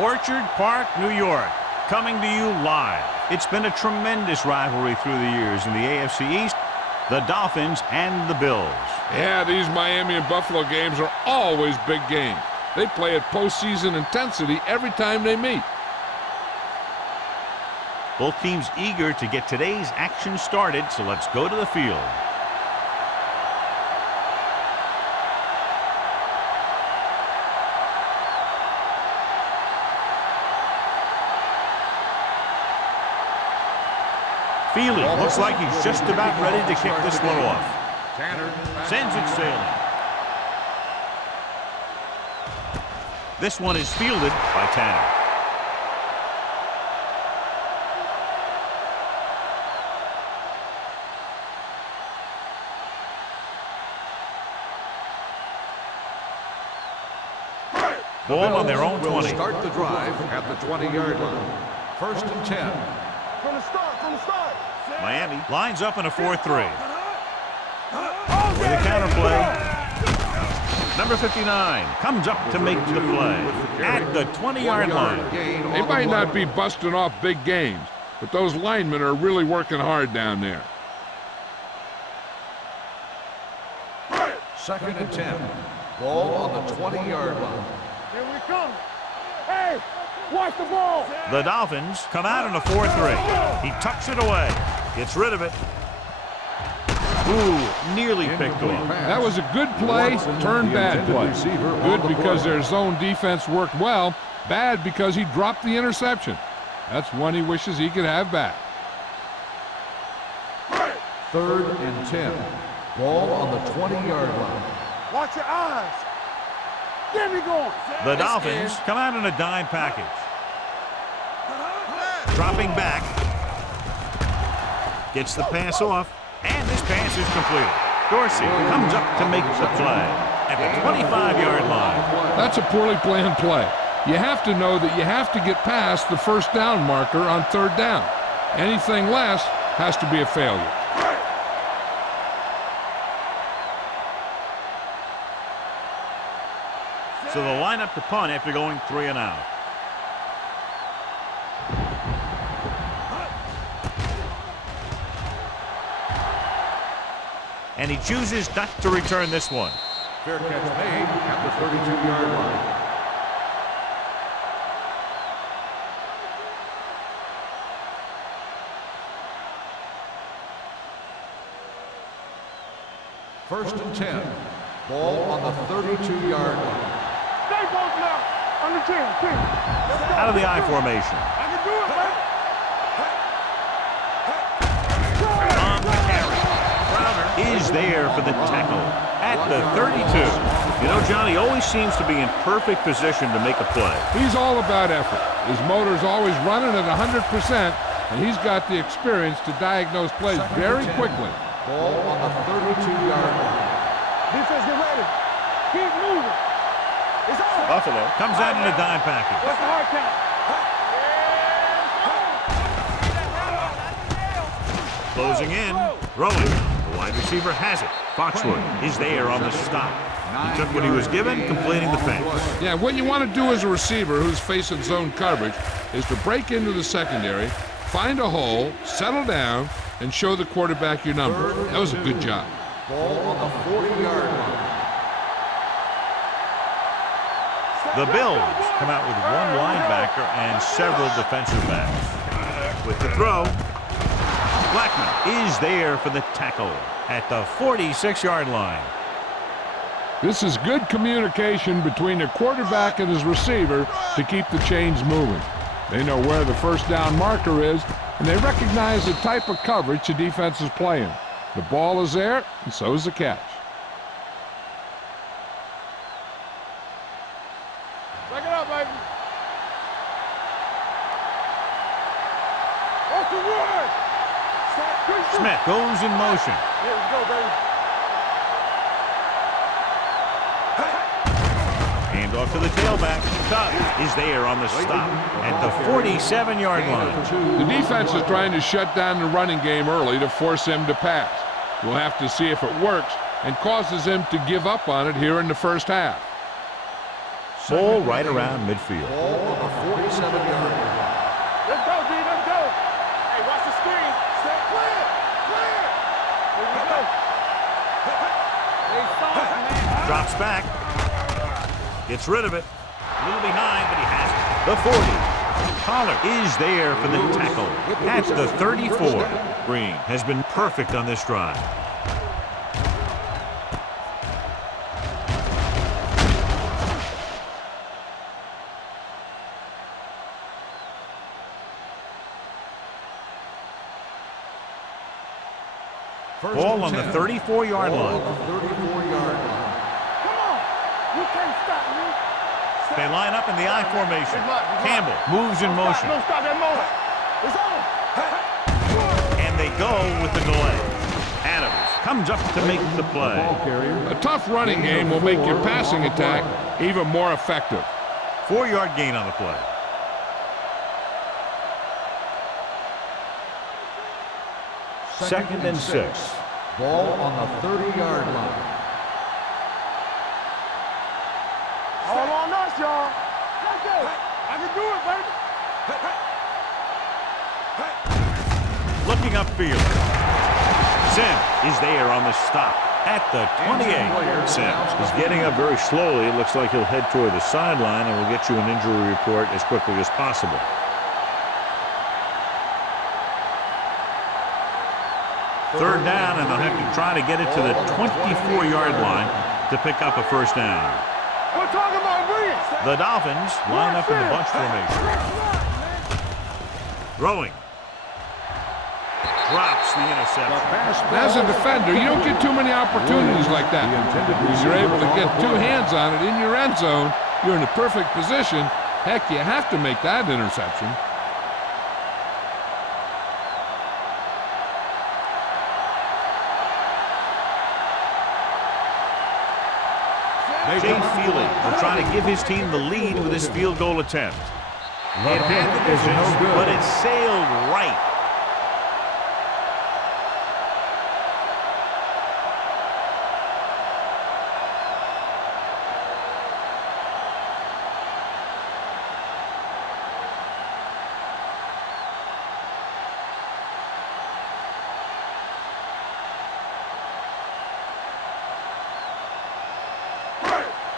Orchard Park, New York, coming to you live. It's been a tremendous rivalry through the years in the AFC East, the Dolphins and the Bills. Yeah, these Miami and Buffalo games are always big games. They play at postseason intensity every time they meet. Both teams eager to get today's action started, so let's go to the field. Feely looks like he's just about ready to kick this one off. Sends it sailing. This one is fielded by Tanner. Ball on their own 20. Start the drive at the 20-yard line. 1st and 10. From the start. Miami lines up in a 4-3. With a counter play. Number 59 comes up to make the play at the 20-yard line. They might not be busting off big games, but those linemen are really working hard down there. 2nd and 10. Ball on the 20-yard line. Here we come. Hey, watch the ball. The Dolphins come out in a 4-3. He tucks it away. Gets rid of it. Ooh, nearly picked off. That was a good play, turned bad play. Good because their zone defense worked well. Bad because he dropped the interception. That's one he wishes he could have back. 3rd and 10. Ball on the 20-yard line. Watch your eyes. Get me going. The Dolphins come out in a dime package. Dropping back. Gets the pass off. And this pass is completed. Dorsey comes up to make the play at the 25-yard line. That's a poorly planned play. You have to know that you have to get past the 1st down marker on 3rd down. Anything less has to be a failure. So they'll line up to punt after going 3 and out. And he chooses not to return this one. Fair catch made at the 32-yard line. First and 10. Ball on the 32-yard line. Stay both now. On the 10. Out of the I formation. I can do it, man. On the carry. Crowder is there for the tackle at the 32. You know, Johnny always seems to be in perfect position to make a play. He's all about effort. His motor's always running at 100%, and he's got the experience to diagnose plays very quickly. Ball on the 32-yard line. Defense, get ready. Keep moving. It's over. Buffalo comes out in a dime package. What's the hard count? Closing in, throwing. The wide receiver has it. Foxwood is there on the stop. He took what he was given, completing the fence. Yeah, what you want to do as a receiver who's facing zone coverage is to break into the secondary, find a hole, settle down, and show the quarterback your number. That was a good job. Ball on the 40-yard line. The Bills come out with one linebacker and several defensive backs. With the throw, Blackman is there for the tackle at the 46-yard line. This is good communication between the quarterback and his receiver to keep the chains moving. They know where the 1st down marker is, and they recognize the type of coverage the defense is playing. The ball is there, and so is the catch. Check it out, baby. What's the word? Smith goes in motion. Here we go, baby. Hand off to the tailback. Tubbs is there on the stop at the 47-yard line. The defense is trying to shut down the running game early to force him to pass. We'll have to see if it works and causes him to give up on it here in the 1st half. Ball right around midfield. Ball on the 47-yard line. Let's go, D. Let's go. Hey, watch the screen. Step clear. Clear. Here we go. Hey, soft, man. Drops back. Gets rid of it. A little behind, but he has it. The 40. Pollard is there for the tackle at the 34. Green has been perfect on this drive. Ball on the 34-yard line. 34-yard line. Come on. You can't stop me. They line up in the I formation. Campbell moves in motion. Don't stop that moment. It's on. And they go with the delay. Adams comes up to make the play. A tough running game will make your passing attack even more effective. 4-yard gain on the play. Second and 6. Ball on the 30-yard line. All on us, y'all. Let's go. I can do it, baby. Looking upfield. Sim is there on the stop at the 28. Sims is getting up very slowly. It looks like he'll head toward the sideline, and we'll get you an injury report as quickly as possible. Third down, and they'll have to try to get it to the 24-yard line to pick up a first down. We're talking about Green. The Dolphins line up in the bunch formation. Throwing. Drops the interception. As a defender, you don't get too many opportunities like that. When you're able to get two hands on it in your end zone, you're in the perfect position. Heck, you have to make that interception. Jay Feely will try to give his team the lead with his field goal attempt. It had the distance, but it sailed right.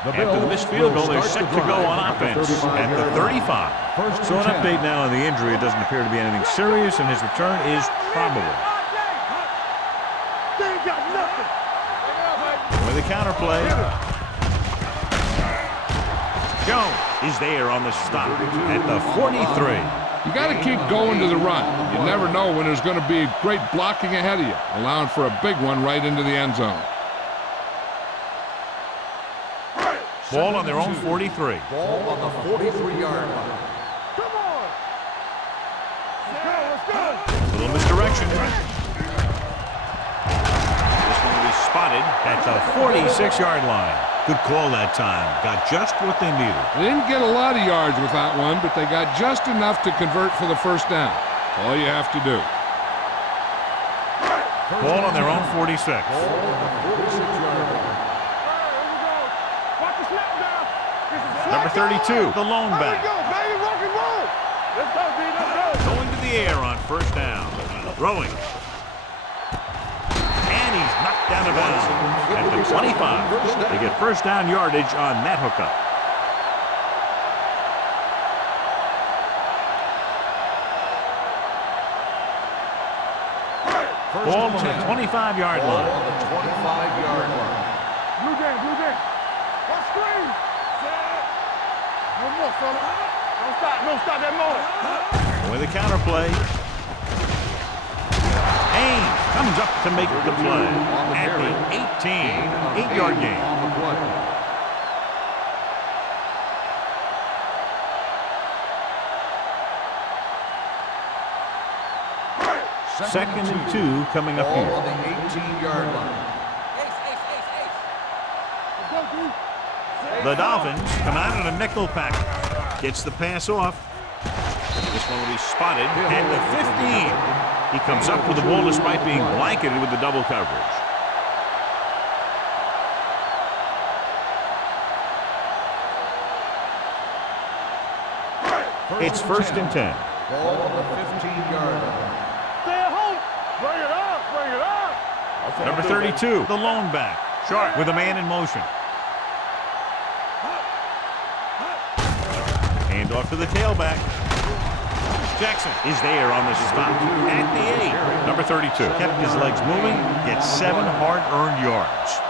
After the missed field goal, they're set to go on offense at the 35. So an update now on the injury. It doesn't appear to be anything serious, and his return is probable. They ain't got nothing. With a counterplay. Jones is there on the stop at the 43. You got to keep going to the run. You never know when there's going to be great blocking ahead of you, allowing for a big one right into the end zone. Ball on their own 43. Ball on the 43-yard line. Come on. Let's go. A little misdirection. This one will be spotted at the 46-yard line. Good call that time. Got just what they needed. They didn't get a lot of yards with that one, but they got just enough to convert for the first down. All you have to do. Ball on their own 46. Ball on the 46-yard line. Number 32, the lone back. Let's go, baby. Rock and roll. Let's go, D. Let's go. Going to the air on first down. Throwing. And he's knocked down of bounds at the 25. They get first down yardage on that hookup. Ball on the 25-yard Ball line. on the 25-yard line. Blue game, blue game. What screen? No more, fella. Don't stop that motor. With a counterplay. Haynes comes up to make the play at the 18. 8-yard gain. On the play. Second and 2 coming up Ball here. on the 18-yard line. Let's go, D. The Dolphins come out in a nickel package. Gets the pass off. This one will be spotted at the 15. He comes up with the ball despite being blanketed with the double coverage. It's first and 10. Ball on the 15-yard line. Stay at home. Bring it up. Bring it up. Number 32, the lone back. Sharp with a man in motion. Hand off to the tailback. Jackson is there on the stop at the 8. Number 32 kept his legs moving, gets 7 hard-earned yards.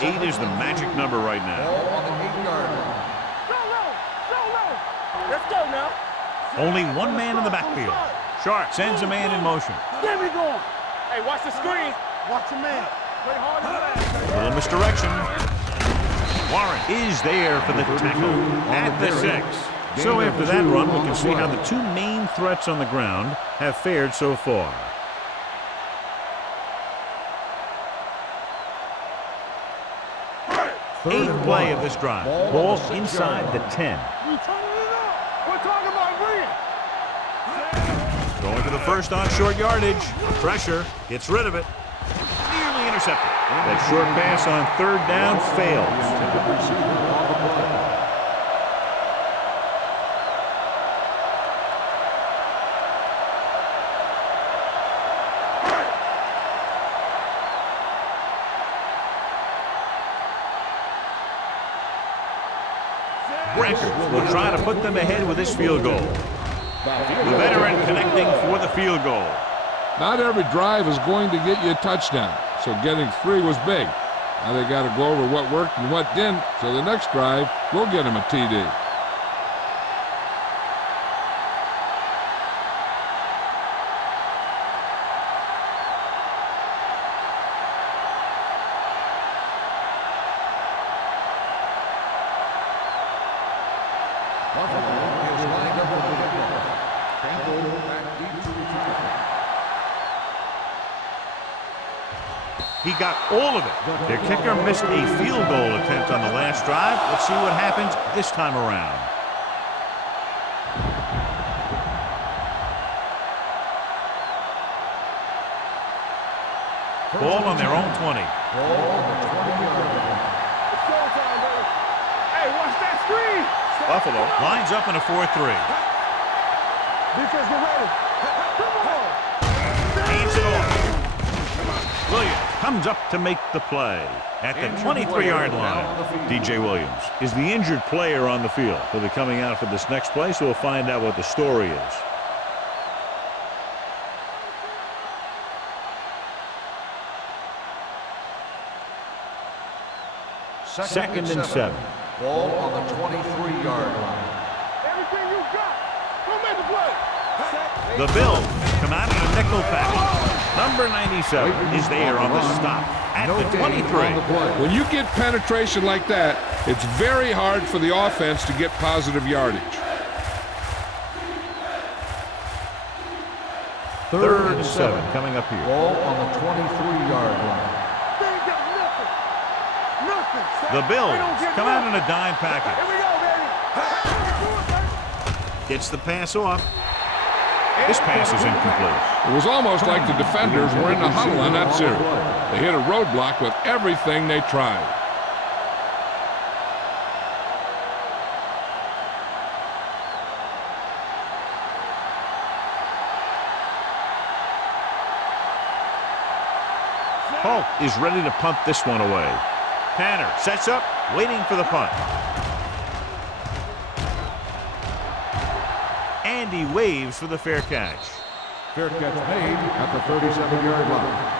Eight is the magic number right now. Ball on the 8-yard line. Go low. Go low. Let's go now. Only one man in the backfield. Sharp sends a man in motion. Get me going. Hey, watch the screen. Watch your man. Play hard and fast. Little misdirection. Warren is there for the tackle at the 6. So after that run, we can see how the two main threats on the ground have fared so far. Eighth play of this drive. Ball inside the 10. You turning it up. We're talking about bringing. Going for the first on short yardage. Pressure. Gets rid of it. Nearly intercepted. That short pass on third down fails. Branker will try to put them ahead with this field goal. The veteran connecting for the field goal. Not every drive is going to get you a touchdown, so getting 3 was big. Now they got to go over what worked and what didn't, so the next drive will get them a TD. He got all of it. Their kicker missed a field goal attempt on the last drive. Let's see what happens this time around. Ball on their own 20. Ball on the 20-yard line. It's showtime, baby. Hey, watch that screen. Buffalo lines up in a 4-3. Defense, get ready. Come on. Hands it off. Williams comes up to make the play at the 23-yard line. DJ Williams is the injured player on the field. He'll be coming out for this next play, so we'll find out what the story is. Second and 7. Ball on the 23-yard line. Everything you got. Go make the play. The Bills come out in a nickel package. Number 97 is there on the stop at the 23. When you get penetration like that, it's very hard for the offense to get positive yardage. Third and 7 coming up here. Ball on the 23-yard line. They ain't got nothing. Nothing. The Bills come out in a dime package. Here we go, baby. Gets the pass off. This pass is incomplete. It was almost like the defenders were in the huddle on that series. They hit a roadblock with everything they tried. Hulk is ready to punt this one away. Tanner sets up, waiting for the punt. And he waves for the fair catch. Fair catch made at the 37-yard line.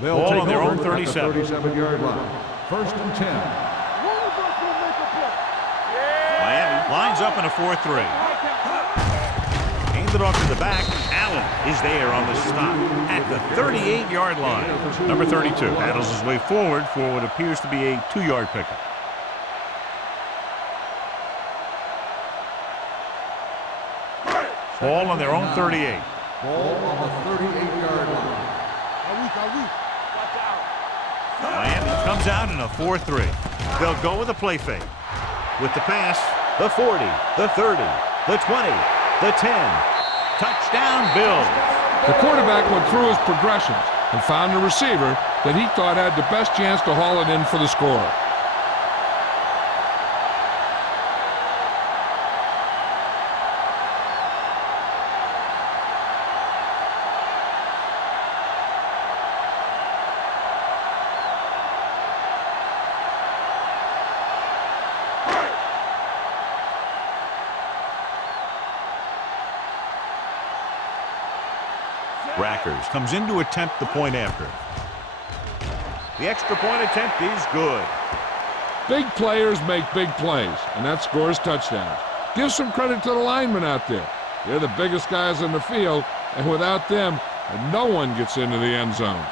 They'll Ball take on their own over at the 37. 37-yard line. First and 10. Miami lines up in a 4-3. Hands it off to the back. Allen is there on the stop at the 38-yard line. Number 32 battles his way forward for what appears to be a 2-yard pickup. Ball on their own 38. Ball on the 38-yard line. Miami comes out in a 4-3. They'll go with a play fake. With the pass, the 40, the 30, the 20, the 10. Touchdown, Bills. The quarterback went through his progressions and found a receiver that he thought had the best chance to haul it in for the score. Rackers comes in to attempt the point after. The extra point attempt is good. Big players make big plays, and that scores touchdowns. Give some credit to the linemen out there. They're the biggest guys in the field, and without them, no one gets into the end zone.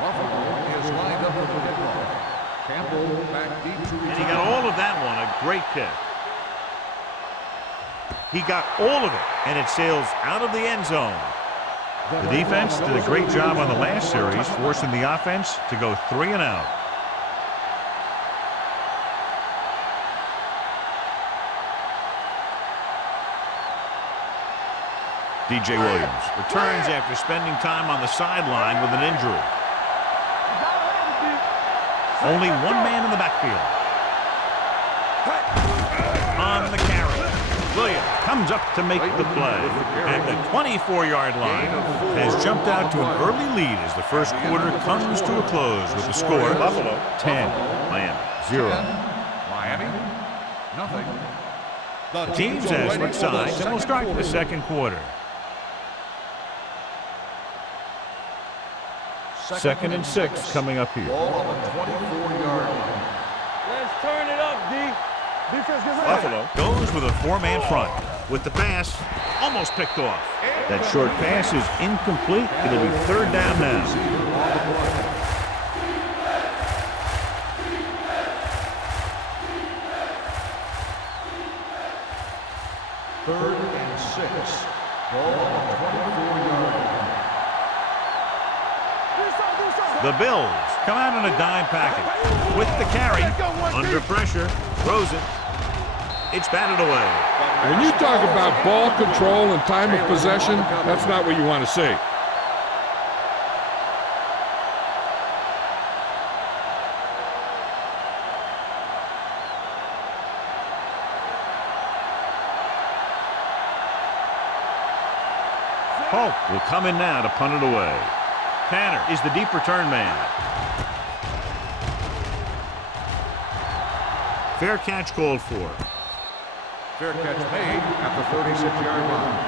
Buffalo is lined up for the kickoff. Campbell back deep to return. And he got all of that one. A great kick. He got all of it, and it sails out of the end zone. The defense did a great job on the last series, forcing the offense to go 3 and out. DJ Williams returns after spending time on the sideline with an injury. Only one man in the backfield. On the carry, Williams comes up to make the play at the 24-yard line. Has jumped out to an early lead as the first quarter comes to a close with the score Buffalo 10, Miami 0. Miami, nothing. The teams have switched sides and will start the second quarter. Second and 6 coming up here. Ball on the 24-yard line. Let's turn it up, D. Defense gets Buffalo goes with a 4-man front. With the pass, almost picked off. That short pass is incomplete. It'll be 3rd down now. Third and 6. Ball on the 24-yard line. The Bills come out in a dime package. With the carry, under pressure, throws it. It's batted away. When you talk about ball control and time of possession, that's not what you want to see. Polk will come in now to punt it away. Tanner is the deep return man. Fair catch called for. Fair catch made at the 36-yard line.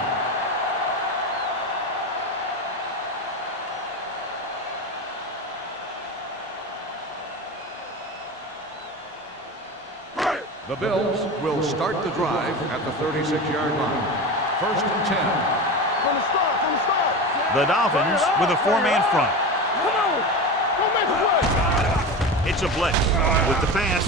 The Bills will start the drive at the 36-yard line. 1st and 10. From the start. The Dolphins with a 4-man front. Come on. Don't make a play. It's a blitz with the pass,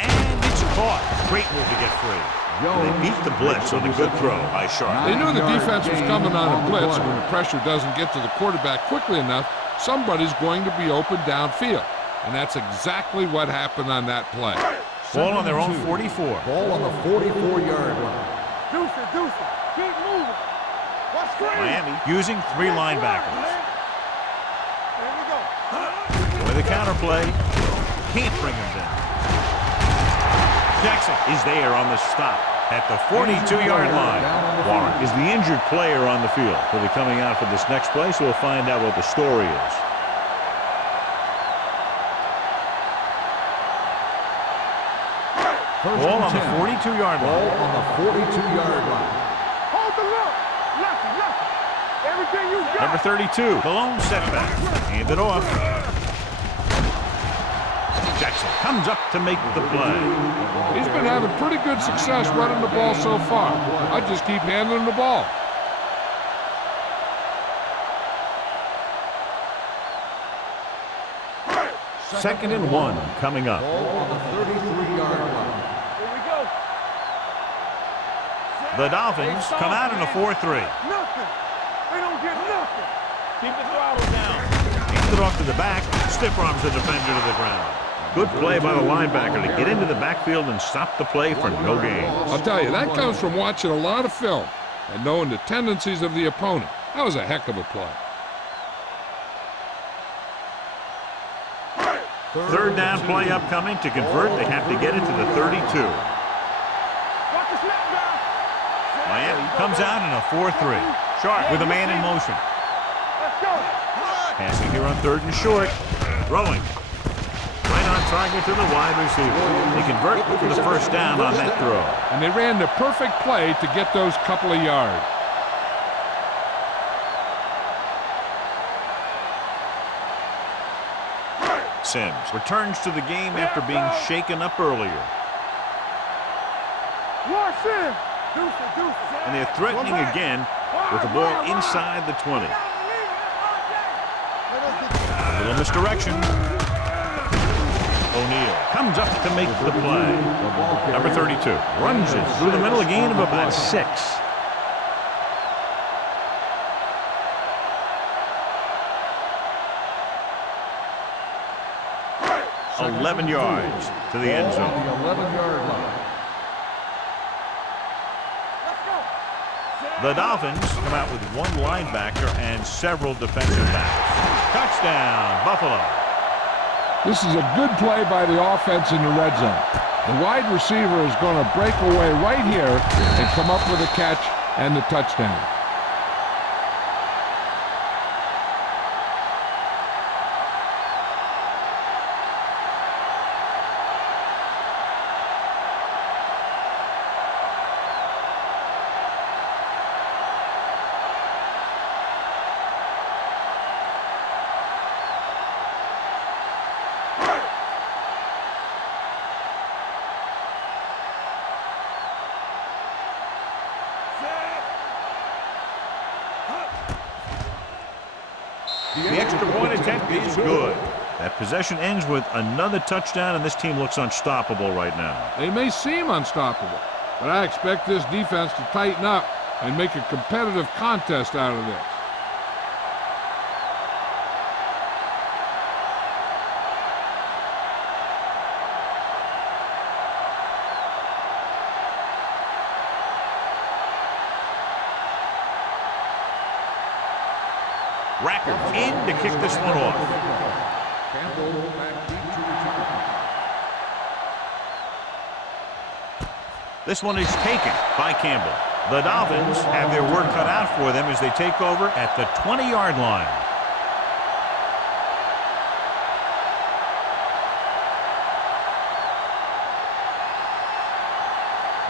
and it's caught. Great move to get free. They beat the blitz on a good throw by Sharp. They knew the defense was coming on a blitz. When the pressure doesn't get to the quarterback quickly enough, somebody's going to be open downfield. And that's exactly what happened on that play. Ball on their own 44. Ball on the 44-yard line. Deuce it. Keep moving. Watch screen. Miami using 3 linebackers. Here we go. With a counterplay, can't bring him down. Jackson is there on the stop at the 42-yard line. Warren is the injured player on the field. He'll be coming out for this next play, so we'll find out what the story is. Ball on the 42-yard line. Ball on the 42-yard line. Hold the look. Left. Everything you got. Number 32, the lone setback. Hand it off. Jackson comes up to make the play. He's been having pretty good success running the ball so far. I just keep handling the ball. 2nd and 1 coming up. Ball on the 33-yard line. Here we go. The Dolphins come out in a 4-3. Nothing. They don't get nothing. Keep the throttle down. Hands it off to the back. Stiff arms the defender to the ground. Good play by the linebacker to get into the backfield and stop the play for no gain. I'll tell you, that comes from watching a lot of film and knowing the tendencies of the opponent. That was a heck of a play. 3rd down play upcoming. To convert, they have to get it to the 32. Watch the snap down. Miami comes out in a 4-3. Sharp with a man in motion. Let's go. Passing here on 3rd and short. Throwing. Right on target to the wide receiver. They convert for the 1st down on that throw. And they ran the perfect play to get those couple of yards. Sims returns to the game after being shaken up earlier. Watch him. Deuces. And they're threatening again with the ball inside the 20. A little misdirection. O'Neal comes up to make the play. Number 32 runs it through the middle, a gain of about 6. Second 11 yards to the end zone. Ball on the 11-yard line. The Dolphins come out with 1 linebacker and several defensive backs. Touchdown, Buffalo. This is a good play by the offense in the red zone. The wide receiver is going to break away right here and come up with a catch and the touchdown. The extra point attempt is good. That possession ends with another touchdown, and this team looks unstoppable right now. They may seem unstoppable, but I expect this defense to tighten up and make a competitive contest out of this. Racker in to kick this one off. Campbell back deep to return. This one is taken by Campbell. The Dolphins have their work cut out for them as they take over at the 20-yard line.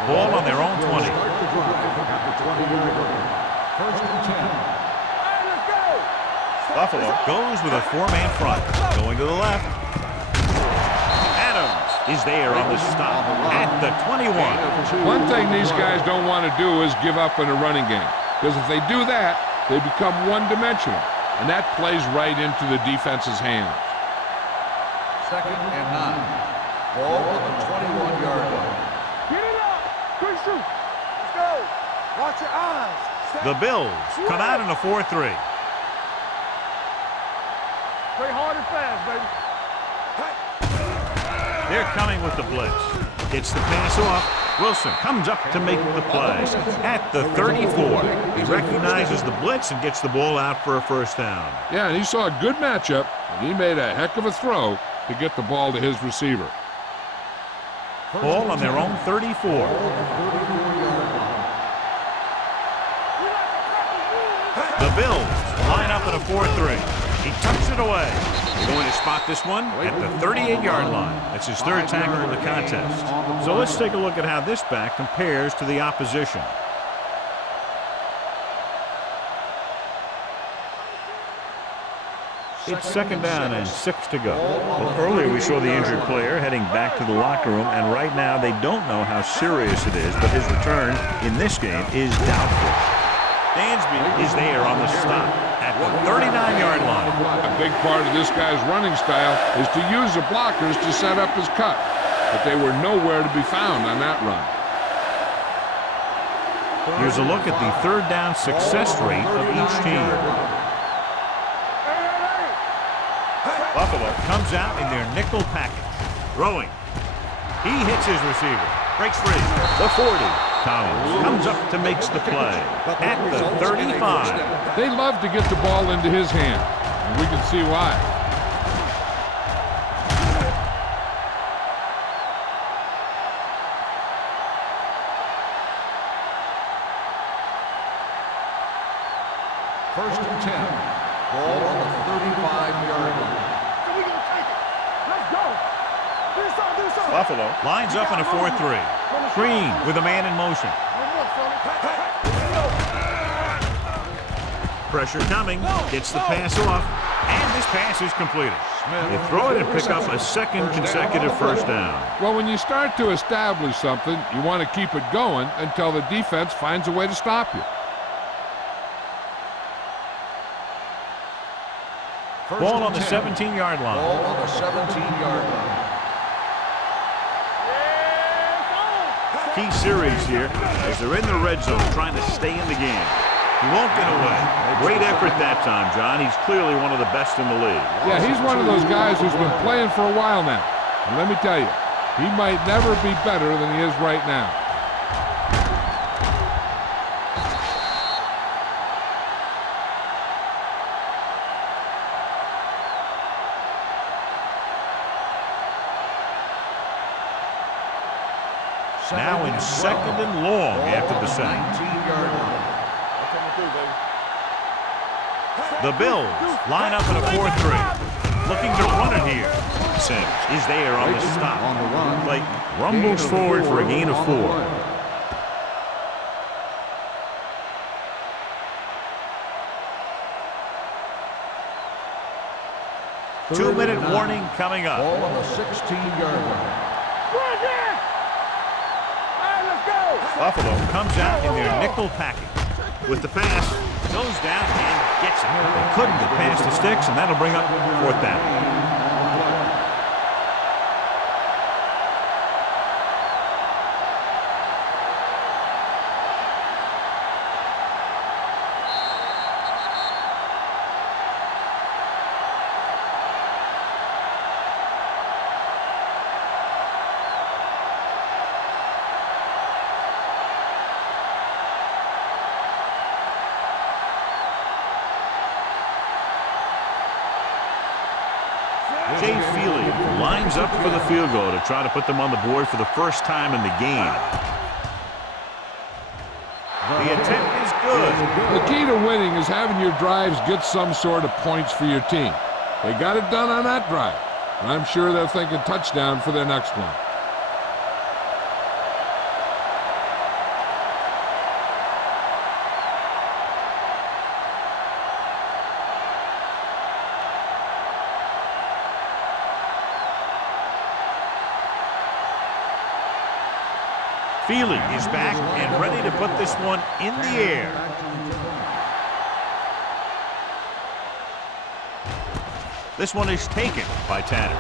Ball on their own 20. Start the drive at the 20-yard line. 1st and 10. Buffalo goes with a 4-man front. Going to the left. Adams is there on the stop at the 21. One thing these guys don't want to do is give up in a running game, because if they do that, they become one-dimensional, and that plays right into the defense's hands. 2nd and 9. Ball on the 21-yard line. Get it up. Quick shoot. Let's go. Watch your eyes. The Bills come out in a 4-3. Play hard and fast, baby. They're coming with the blitz. Gets the pass off. Wilson comes up to make the play at the 34. He recognizes the blitz and gets the ball out for a 1st down. Yeah, and he saw a good matchup, and he made a heck of a throw to get the ball to his receiver. Ball on their own 34. The Bills line up in a 4-3. He tucks it away. They're going to spot this one at the 38-yard line. That's his 3rd tackle of the contest. So let's take a look at how this back compares to the opposition. It's 2nd down and 6 to go. Well, earlier we saw the injured player heading back to the locker room, and right now they don't know how serious it is, but his return in this game is doubtful. Dansby is there on the stop at the 39-yard line. A big big part of this guy's running style is to use the blockers to set up his cut. But they were nowhere to be found on that run. Here's a look at the third down success rate of each team. Buffalo comes out in their nickel package. Throwing. He hits his receiver. Breaks free. The 40. Collins comes up to makes the play. At the 35. They love to get the ball into his hand, and we can see why. First and 10. Ball on the 35-yard line. We're going to take it. Let's go. Do something. Buffalo lines up in a 4-3. Green with a man in motion. Pressure coming. Gets the pass off. And this pass is completed. They throw it and pick up a second consecutive first down. Well, when you start to establish something, you want to keep it going until the defense finds a way to stop you. Ball on the 17-yard line. Ball on the 17-yard line. Key series here as they're in the red zone trying to stay in the game. He won't get away. Great effort that time, John. He's clearly one of the best in the league. Yeah, he's one of those guys who's been playing for a while now. And let me tell you, he might never be better than he is right now. Now in second and long after the sack. 19-yard line. The Bills line up in a 4-3. Looking to run it here. Sims is there on the stop. On the run. Blake rumbles forward for a gain of 4. Two-minute warning coming up. Ball on the 16-yard line. Buffalo comes out in their nickel package. With the pass, goes down and gets it. They couldn't get past the sticks, and that'll bring up fourth down. Jay Feely lines up for the field goal to try to put them on the board for the first time in the game. The attempt is good. The key to winning is having your drives get some sort of points for your team. They got it done on that drive, and I'm sure they're thinking touchdown for their next one. Feely is back and ready to put this one in the air. This one is taken by Tanner.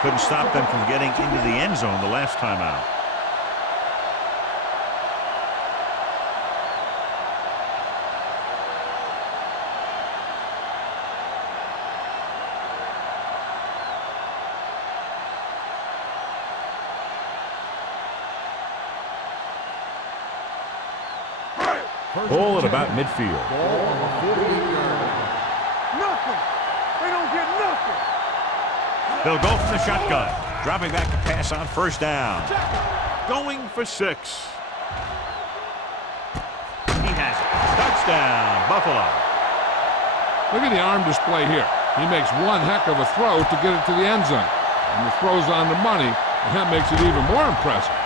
Couldn't stop them from getting into the end zone the last time out. Ball at about midfield. Ball on the 48-yard line. Nothing. They don't get nothing. They'll go from the shotgun. Dropping back to pass on first down. Going for 6. He has it. Touchdown, Buffalo. Look at the arm display here. He makes one heck of a throw to get it to the end zone. And the throw's on the money, and that makes it even more impressive.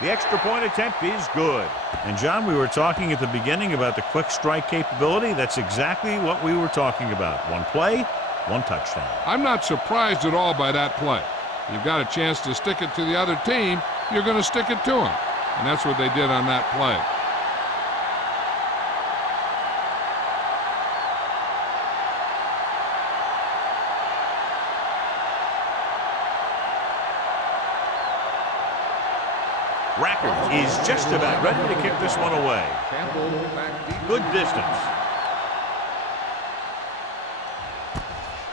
The extra point attempt is good. And, John, we were talking at the beginning about the quick strike capability. That's exactly what we were talking about. One play, one touchdown. I'm not surprised at all by that play. You've got a chance to stick it to the other team, you're going to stick it to them. And that's what they did on that play. Racker is just about ready to kick this one away. Good distance.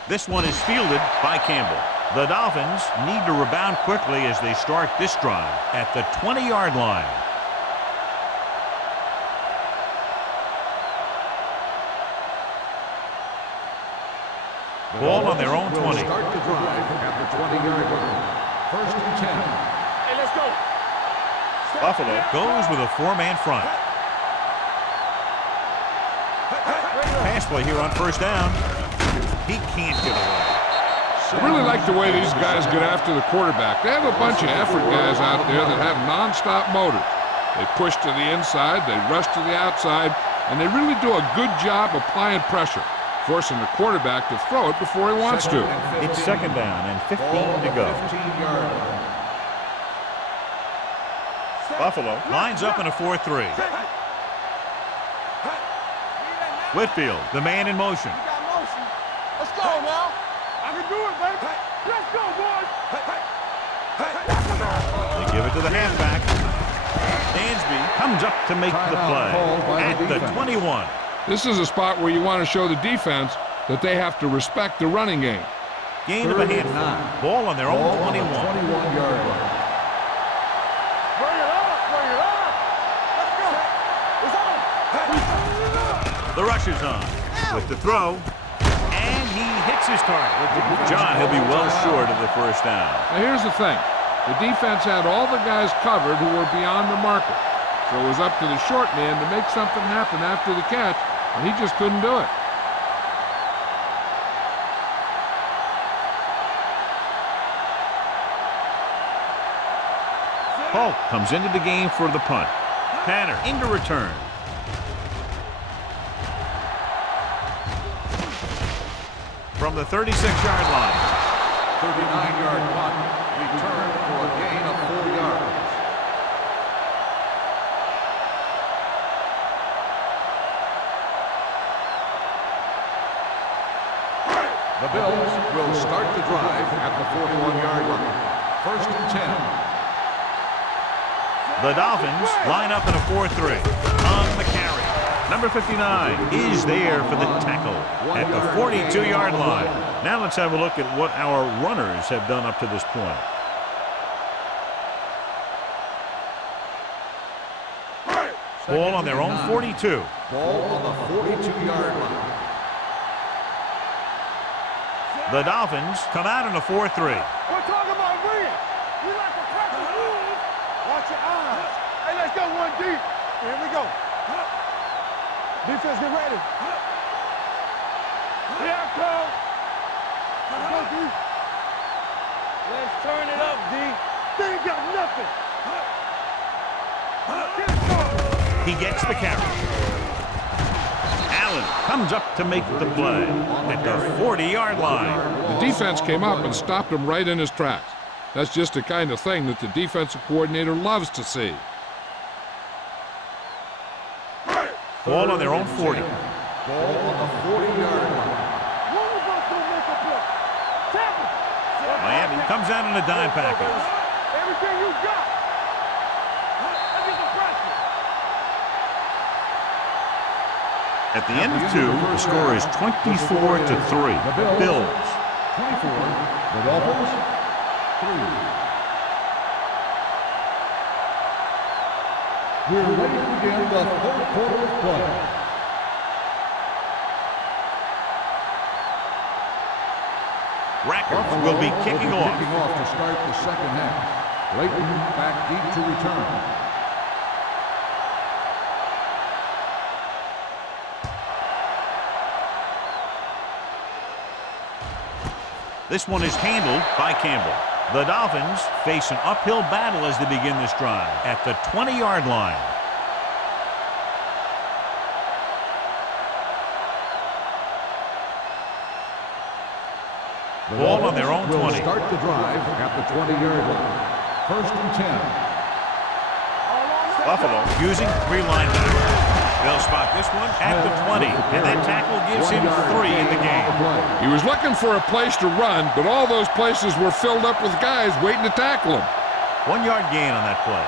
This one is fielded by Campbell. The Dolphins need to rebound quickly as they start this drive at the 20-yard line. Ball on their own 20. Start the drive at the 20-yard line. First and 10. Hey, let's go. Buffalo goes with a four-man front. Pass play here on first down. He can't get away. I really like the way these guys get after the quarterback. They have a bunch of effort guys out there that have nonstop motors. They push to the inside, they rush to the outside, and they really do a good job applying pressure, forcing the quarterback to throw it before he wants to. It's second down and 15 to go. 15-yard line. Buffalo lines up in a 4-3. Whitfield, the man in motion. You got motion. Let's go now. I can do it, baby. Let's go, boys. They give it to the halfback. Dansby comes up to make the play at the 21. This is a spot where you want to show the defense that they have to respect the running game. Gain of a handful. Ball on their own 21. 21-yard line. Bring it up. Bring it up. Let's go. It's on. The rush is on with the throw, and he hits his target. John, he'll be well short of the first down. Now here's the thing. The defense had all the guys covered who were beyond the marker. So it was up to the short man to make something happen after the catch, and he just couldn't do it. Polk comes into the game for the punt. Tanner into return. From the 36-yard line. 39-yard punt. Return for a gain of 4 yards. The Bills will start the drive at the 41-yard line. First and 10. The Dolphins line up in a 4-3. On the carry. Number 59 is there for the tackle at the 42-yard line. Now let's have a look at what our runners have done up to this point. Ball on their own 42. Ball on the 42-yard line. The Dolphins come out in a 4-3. We're talking about bring it. We like to practice moves. Watch your eyes. Hey, let's go one deep. Here we go. Defense, get ready. Here I come. Let's go, D. Let's turn it up, D. They ain't got nothing. Get it started. He gets the carry. Allen comes up to make the play at the 40-yard line. The defense came up and stopped him right in his tracks. That's just the kind of thing that the defensive coordinator loves to see. Ball on their own 40. Ball on the 40-yard line. One of us gonna make a play. Tackle. Miami comes out in a dime package. Everything you got. Let's get the pressure. At the end of 2, the score is 24-3. Bills. 24. The Dolphins. 3. We're ready to begin the third quarter of play. Rackers will be kicking off. Kicking off to start the second half. Layton back deep to return. This one is handled by Campbell. The Dolphins face an uphill battle as they begin this drive at the 20-yard line. Ball on their own 20. Start the drive at the 20-yard line. First and 10. Buffalo using 3 linebackers. They'll spot this one at the 20, and that tackle gives him 3 in the game. He was looking for a place to run, but all those places were filled up with guys waiting to tackle him. 1-yard gain on that play.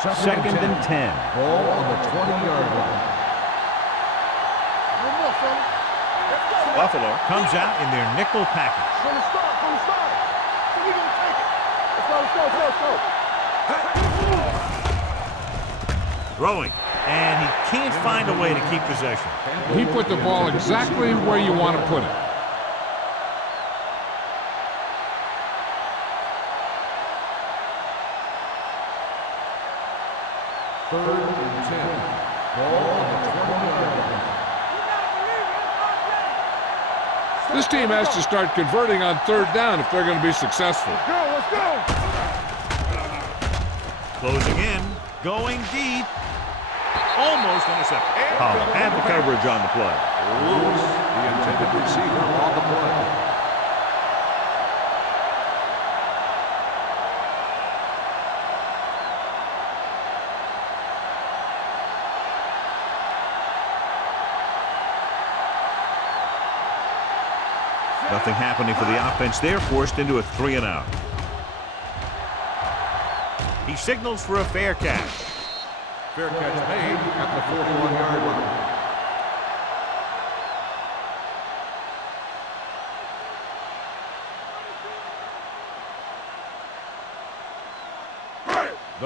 Second and 10. Ball on the 20-yard line. Buffalo comes out in their nickel package. From the start. So we gonna take it. Let's go. Throwing, and he can't find a way to keep possession. He put the ball exactly where you want to put it. Third and 10. Ball on the 20-yard line. This team has to start converting on 3rd down if they're going to be successful. Let's go. Closing in, going deep. Almost intercepted. Pollard had the coverage on the play. Lewis, the intended receiver on the play. Nothing happening for the offense. They're forced into a 3-and-out. He signals for a fair catch. Fair catch made at the 41-yard line.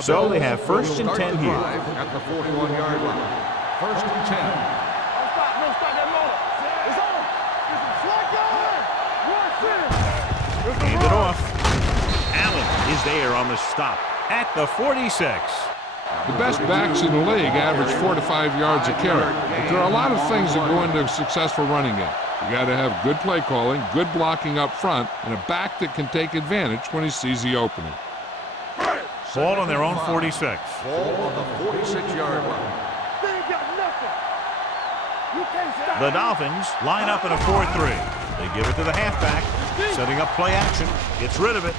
So they have first and 10 here. At the 41-yard line. First and 10. No stop that motor. It's on. Hand it off. Allen is there on the stop at the 46. The best backs in the league average 4 to 5 yards a carry. But there are a lot of things that go into a successful running game. You got to have good play calling, good blocking up front, and a back that can take advantage when he sees the opening. Ball on their own 46. Ball on the 46-yard line. They ain't got nothing. You can't stop. The Dolphins line up in a 4-3. They give it to the halfback, setting up play action. Gets rid of it,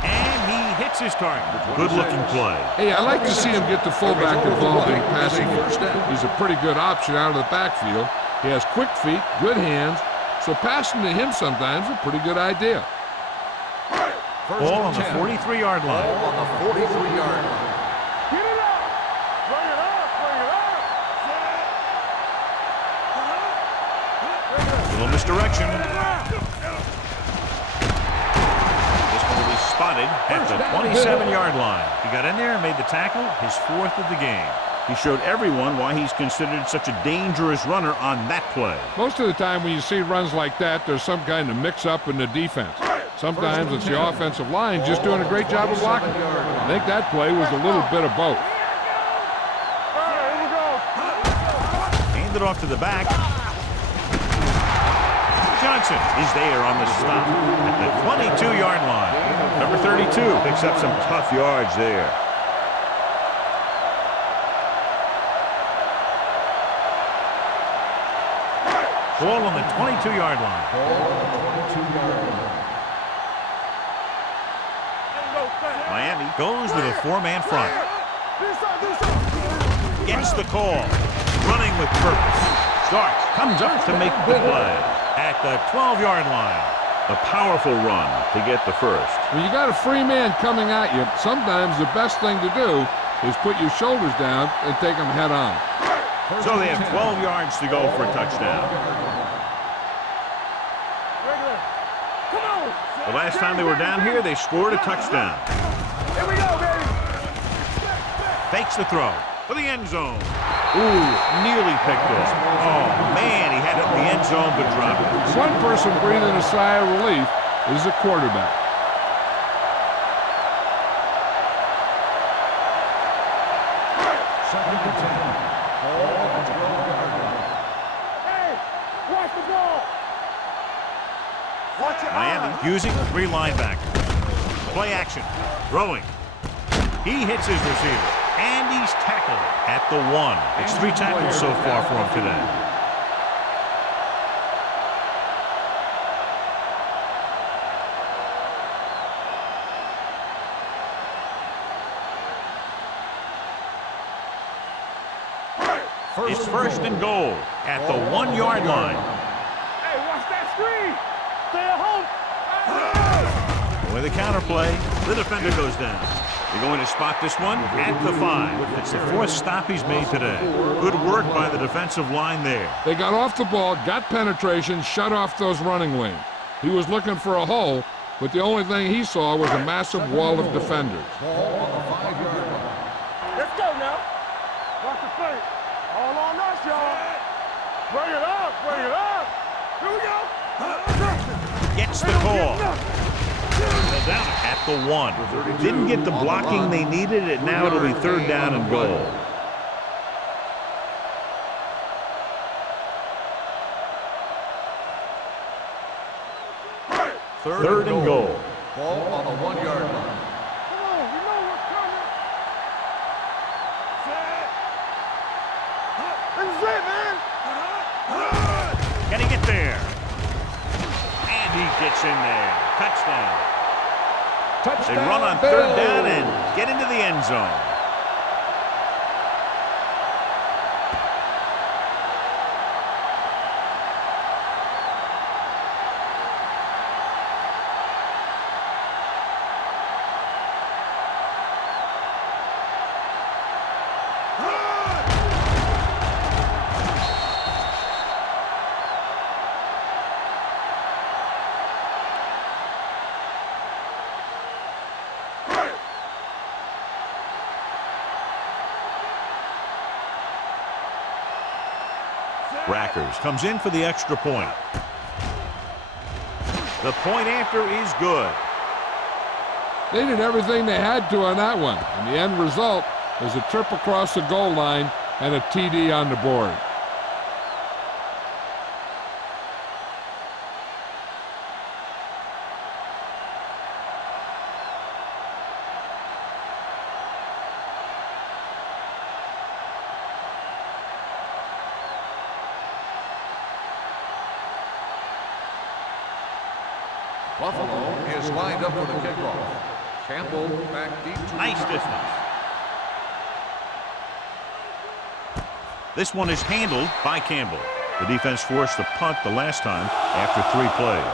and he hits his target. Good-looking play. Hey, I like to see him get the fullback involved in passing game. He's a pretty good option out of the backfield. He has quick feet, good hands, so passing to him sometimes is a pretty good idea. Ball on the 43-yard line. Ball on the 43-yard line. Get it up. Bring it up. Little misdirection. This one will be spotted at the 27-yard line. He got in there and made the tackle, his 4th of the game. He showed everyone why he's considered such a dangerous runner on that play. Most of the time when you see runs like that, there's some kind of mix-up in the defense. Sometimes it's the offensive line just doing a great job of blocking. I think that play was a little bit of both. Hand it off to the back. Johnson is there on the stop at the 22-yard line. Number 32 picks up some tough yards there. Ball on the 22-yard line. Miami goes with a 4-man front. Gets the call. Running with purpose. Starks, comes up to make the play at the 12-yard line. A powerful run to get the first. When you got a free man coming at you, sometimes the best thing to do is put your shoulders down and take them head on. So they have 12 yards to go for a touchdown. The last time they were down here, they scored a touchdown. Here we go, baby. Fakes the throw for the end zone. Ooh, nearly picked off. Oh, man, he had it in the end zone, but dropped it. One person breathing a sigh of relief is the quarterback. Second and 10. Ball on the 12-yard line. Hey, watch the ball. Miami using 3 linebackers. Play action. Throwing. He hits his receiver. And he's tackled at the 1. It's 3 tackles so far for him today. It's first and goal at the 1-yard line. Hey, watch that screen. Stay at home. With a counterplay, the defender goes down. They're going to spot this one at the 5. It's the 4th stop he's made today. Good work by the defensive line there. They got off the ball, got penetration, shut off those running lanes. He was looking for a hole, but the only thing he saw was a massive wall of defenders. Ball on the 5-yard line. Let's go now. Watch the play. All on us, y'all. Bring it up. Bring it up. Here we go. Gets the call. Down at the 1. Didn't get the blocking they needed, and now it'll be 3rd down and goal. Third and goal. Ball on the 1-yard line. Come on, we know what's coming. This is it, man. Can he get there? And he gets in there. Touchdown. They run on 3rd down and get into the end zone. Rackers comes in for the extra point. The point after is good. They did everything they had to on that one, and the end result is a trip across the goal line and a TD on the board. Buffalo is lined up for the kickoff. Campbell back deep. Nice distance. This one is handled by Campbell. The defense forced a punt the last time after 3 plays.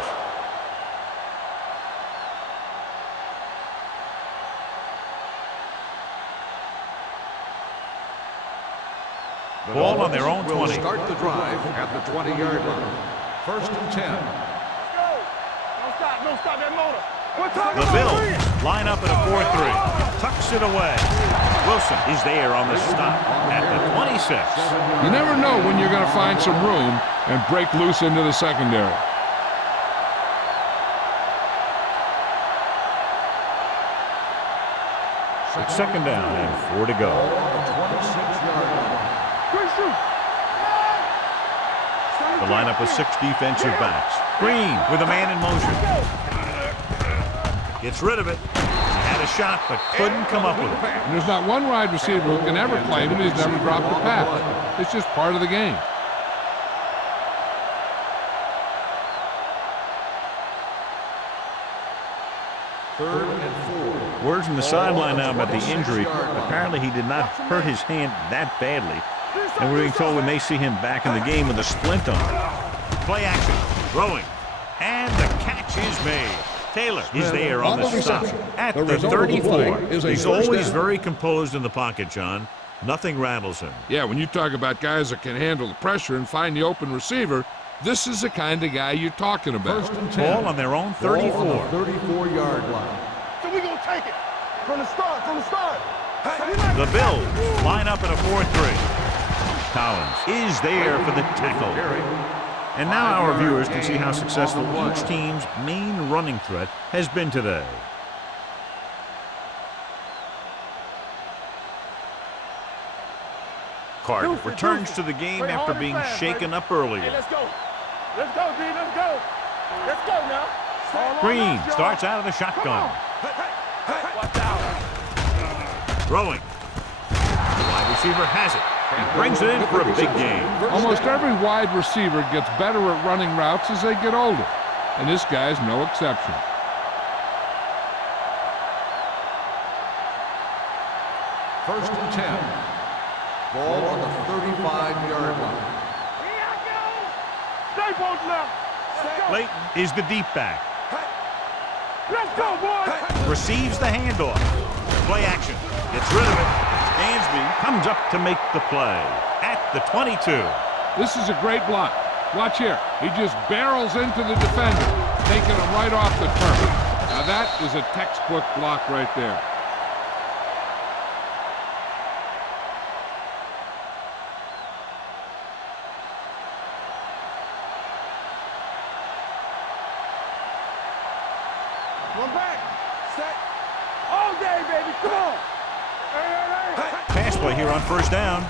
Ball on their own 20. Will start the drive at the 20-yard line. 1st and 10. Don't stop that motor. The Bills line up at a 4-3. Tucks it away. Wilson is there on the stop at the 26. You never know when you're going to find some room and break loose into the secondary. It's 2nd down and 4 to go. On the 26-yard line. The lineup of 6 defensive backs. Green with a man in motion. Gets rid of it. He had a shot but couldn't come up with it. And there's not one wide receiver who can ever claim it. He's never dropped a pass. It's just part of the game. Third and 4. Words from the sideline now about the injury. Apparently he did not hurt his hand that badly. And we're being told we may see him back in the game with a splint on. Play action. Throwing. And the catch is made. Taylor is there on the stop at the 34. He's always very composed in the pocket, John. Nothing rattles him. Yeah, when you talk about guys that can handle the pressure and find the open receiver, this is the kind of guy you're talking about. 1st and 10. Ball on their own 34. Ball on the 34-yard line. So we're going to take it. From the start. The Bills line up in a 4-3. Collins is there for the tackle. And now our viewers can see how successful each team's main running threat has been today. Carter returns to the game after being shaken up earlier. Hey, let's go. Let's go, D. Let's go. Let's go now. Green starts out of the shotgun. Watch out. Throwing. The wide receiver has it. He brings it in for a big game. Almost every wide receiver gets better at running routes as they get older, and this guy's no exception. First and 10. Ball on the 35-yard line. Here I go. Stay both left. Clayton is the deep back. Let's go, boys. Receives the handoff. Play action. Gets rid of it. Dansby comes up to make the play at the 22. This is a great block. Watch here. He just barrels into the defender, taking him right off the turf. Now that is a textbook block right there. One back. Set. All day, baby. Come on. Pass play here on first down.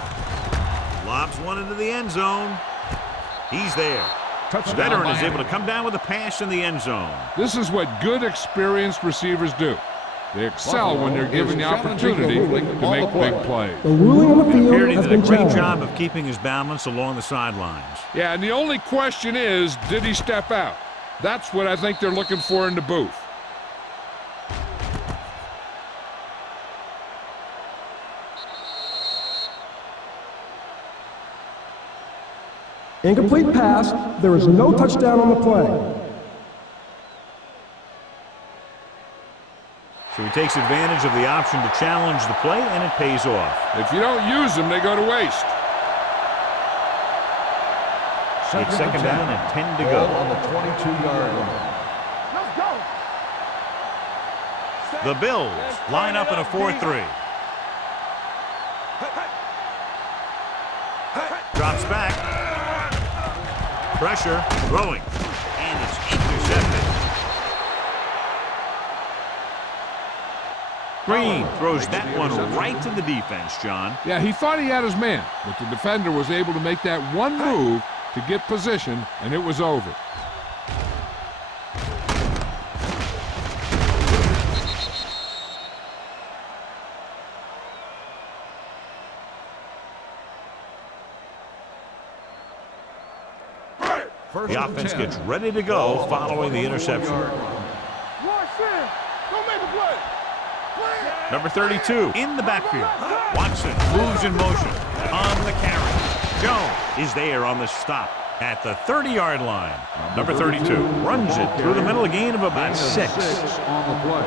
Lobs one into the end zone. He's there. Veteran is able to come down with a pass in the end zone. This is what good, experienced receivers do. They excel when they're given the opportunity to make big plays. The ruling on the It field appeared he has did a been great challenged. job of keeping his balance along the sidelines. Yeah, and the only question is, did he step out? That's what I think they're looking for in the booth. Incomplete pass. There is no touchdown on the play. So he takes advantage of the option to challenge the play, and it pays off. If you don't use them, they go to waste. It's second down and 10 to Ball go. on the 22-yard line. Let's go. The Bills line up in a 4-3. Drops back. Pressure, throwing, and it's intercepted. Green throws that one right to the defense, John. Yeah, he thought he had his man, but the defender was able to make that one move to get position, and it was over. The offense gets ready to go following the interception. Watch in. Don't make a play. Play. Number 32 in the backfield. Watson moves in motion on the carry. Jones is there on the stop at the 30-yard line. Number 32 runs it through the middle, a gain of about 6. On the play.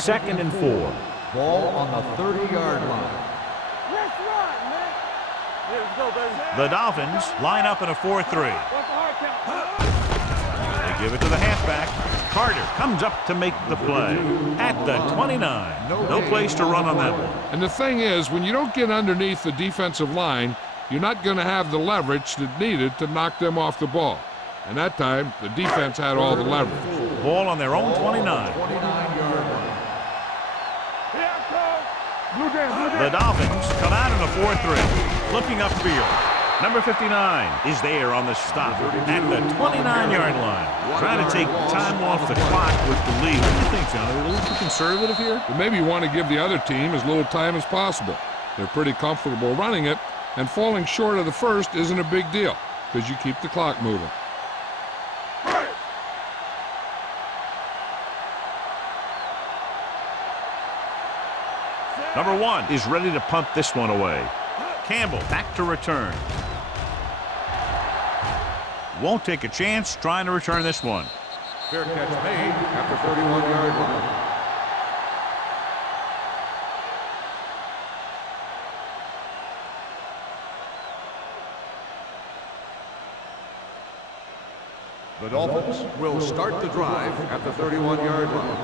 Second and 4. Ball on the 30-yard line. Let's run, man. Here we go, baby. The Dolphins line up in a 4-3. What's the hard count? They give it to the halfback. Carter comes up to make the play at the 29. No place to run on that one. And the thing is, when you don't get underneath the defensive line, you're not going to have the leverage that needed to knock them off the ball. And that time, the defense had all the leverage. Ball on their own 29. 29-yard line. Here I come. Blue dance, blue The dance. Dolphins come out in a 4-3, looking upfield. Number 59 is there on the stop at the 29-yard line. Trying to take time off the clock with the lead. What do you think, John? Are they a little too conservative here? But maybe you want to give the other team as little time as possible. They're pretty comfortable running it, and falling short of the first isn't a big deal because you keep the clock moving. Number 1 is ready to punt this one away. Campbell back to return. Won't take a chance trying to return this one. Fair catch made at the 31-yard line. The Dolphins will start the drive at the 31-yard line.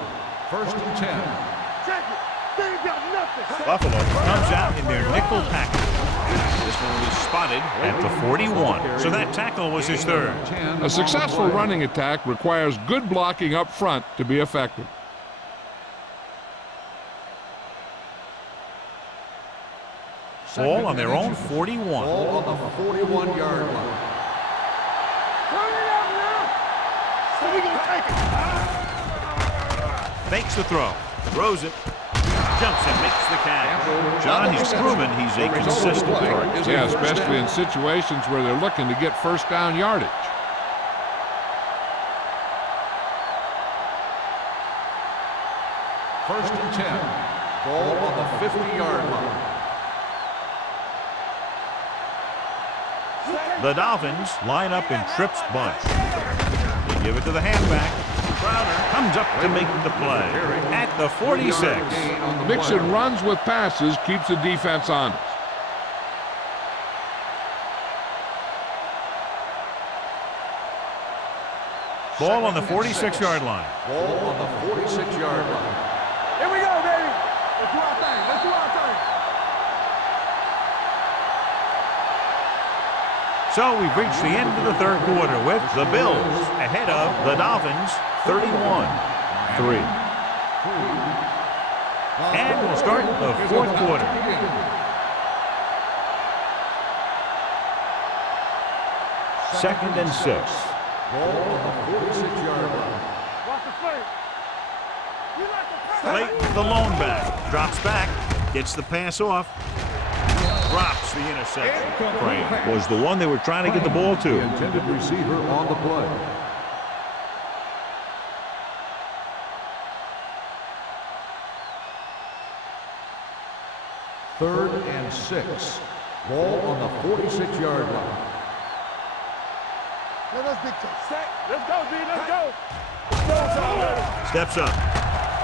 First and 10. Check it. They ain't got nothing. Buffalo comes out in their nickel package. This one was spotted at the 41. So that tackle was his third. A successful running attack requires good blocking up front to be effective. Ball on their own 41. Ball on the 41-yard line. Turn it up now. So we gonna take it. Fakes the throw. Throws it. Jumps and makes the catch. John, he's proven he's a consistent target. Yeah, especially in situations where they're looking to get first down yardage. First and 10. Ball on the 50-yard line. The Dolphins line up in trips bunch. They give it to the halfback. Crowder comes up to make the play at the 46. Mixing runs with passes keeps the defense honest. Ball on the 46-yard line. Ball on the 46-yard line. Here we go, baby. Let's do our thing. Let's do our thing. So we've reached the end of the third quarter with the Bills ahead of the Dolphins 31-3. And we'll start the fourth quarter. Second and 6. Ball on the 46-yard line. Watch the play. You like the play. Late, the lone back drops back, gets the pass off, drops the interception. Crane was the one they were trying to get the ball to. The intended receiver on the play. Third and 6. Ball on the 46-yard line. Let us big touch. Set. Let's go, D. Let's go. Steps up.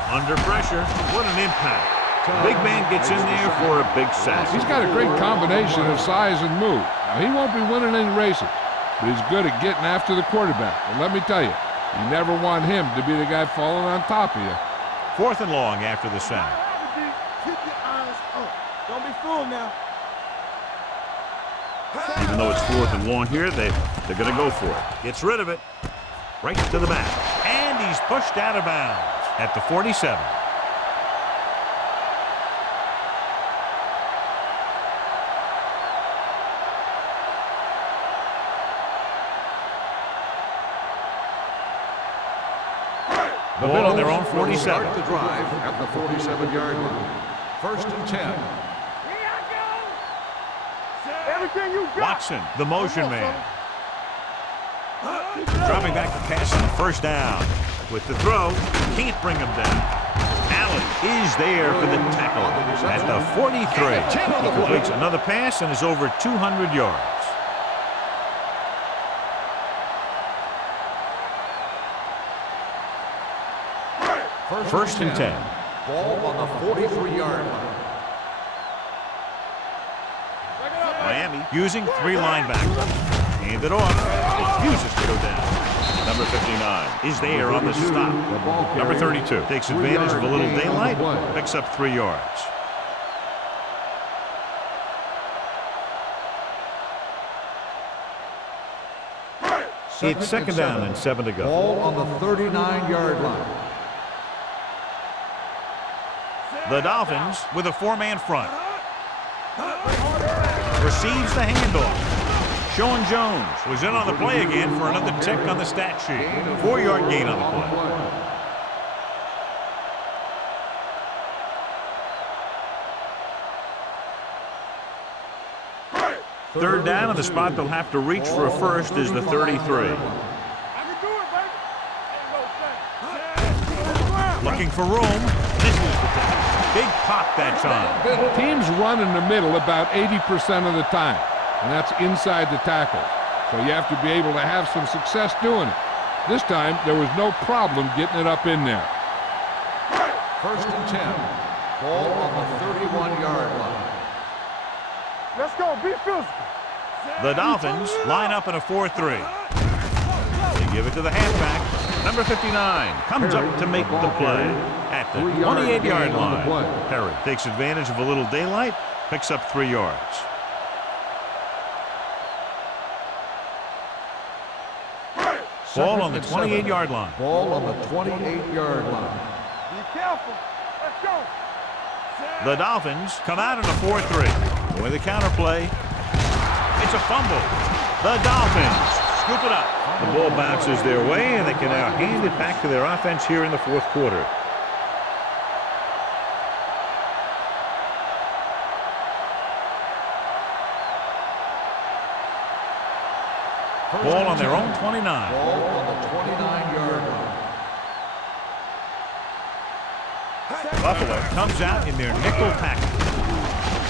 Under pressure. What an impact. Big man gets in there for a big sack. He's got a great combination of size and move. Now, he won't be winning any races, but he's good at getting after the quarterback. And let me tell you, you never want him to be the guy falling on top of you. Fourth and long after the sack. Keep your eyes up. Don't be fooled now. Even though it's fourth and long here, they're going to go for it. Gets rid of it. Right to the back. And he's pushed out of bounds at the 47. The Ball on their Bills own will 47. start the drive at the 47-yard line. First and 10. Everything you got. Watson, the motion man. Dropping back to pass on first down. With the throw, can't bring him down. Allen is there for the tackle at the 43. He completes another pass and is over 200 yards. First and 10. Ball on the 43-yard line. Miami using three linebackers. Hand it off. Refuses to go down. Number 59 is there on the stop. Number 32 takes advantage of a little daylight. Picks up 3 yards. It's second down and 7 to go. Ball on the 39-yard line. The Dolphins with a four-man front. Receives the handoff. Sean Jones was in on the play again for another tick on the stat sheet. 4-yard gain on the play. Third down, and the spot they'll have to reach for a first is the 33. I can do it, baby. Looking for room. This is the tackle. Big pop that time. Teams run in the middle about 80% of the time, and that's inside the tackle. So you have to be able to have some success doing it. This time, there was no problem getting it up in there. First and 10. Ball on the 31-yard line. Let's go. Be physical. The Dolphins line up in a 4-3. They give it to the halfback. Number 59 comes up to make the play at the 28-yard line. Perry takes advantage of a little daylight, picks up 3 yards. Ball on the 28-yard line. Ball on the 28-yard line. Be careful. Let's go. The Dolphins come out in a 4-3. With a counter play, it's a fumble. The Dolphins scoop it up. The ball bounces their way, and they can now hand it back to their offense here in the fourth quarter. Ball on their own 29. Ball on the 29-yard line. Buffalo comes out in their nickel package.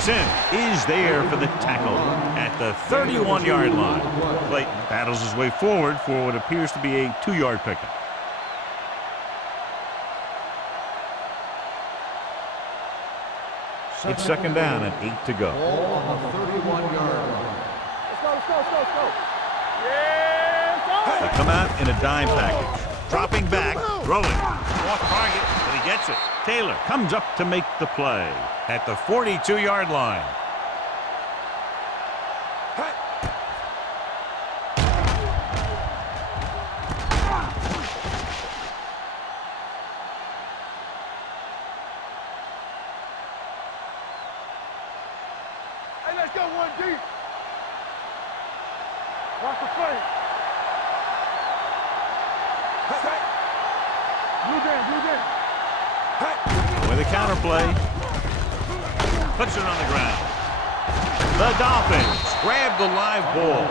Sim is there for the tackle at the 31-yard line. Clayton battles his way forward for what appears to be a 2-yard pickup. It's second down and 8 to go. Ball on the 31-yard line. Let's go. Yeah, They come out in a dime package. Dropping back, throwing. Off target, but he gets it. Taylor comes up to make the play at the 42-yard line. Hey, let's go one deep. Watch the play. Blue game. With a counter play, puts it on the ground. The Dolphins grab the live ball.